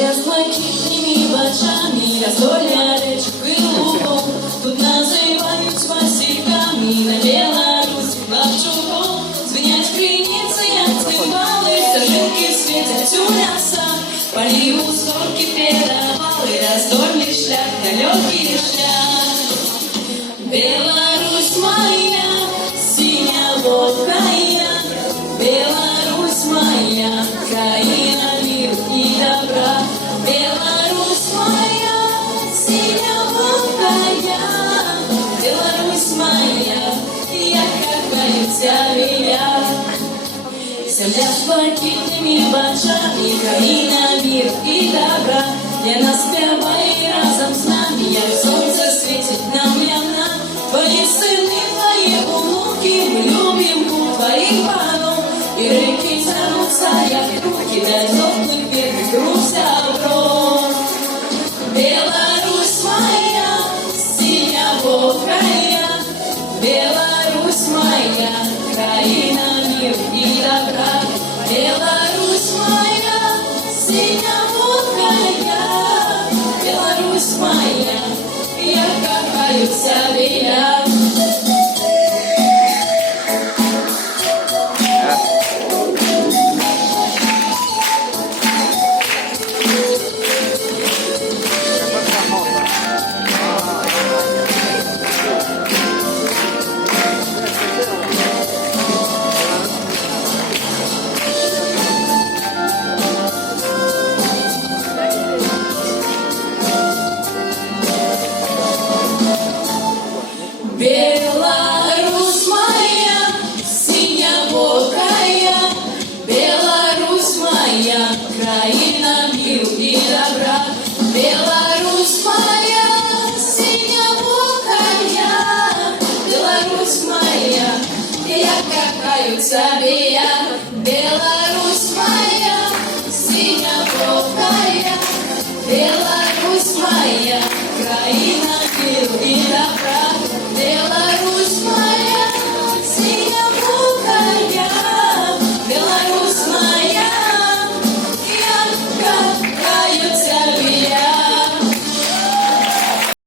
Земля з блакитними бочами, раздолья речок и лугов. Тут называют спасиками на Беларусь Лапчуком. Звенят криницы, отбывалы, стажинки светят у леса. Поли усорки, перевалы, раздольный шлях, далекий шлях. Беларусь моя, синя-волкая, Беларусь моя, краина мир и добра. Беларусь моя, синя-волкая, Беларусь моя, яркая вся меня. Земля с блакитными бочами, краина мир и добра. Для нас певай разом с нами, як солнце светит нам явно. Твои сыны, твои внуки, мы любим путь твоих паров. И реки тянутся, як руки, до теплых берег Русь-Аврор. Беларусь моя, синя-волкая, Беларусь моя, краина мир и добра. Беларусь моя, синя-волкая, Беларусь моя, ярко каются вея. Беларусь моя, синя-волкая, Беларусь моя, краина мир и добра. Беларусь моя, синя-волкая, Беларусь моя, ярко каются вея. Беларусь моя, синя-волкая, Беларусь моя, краина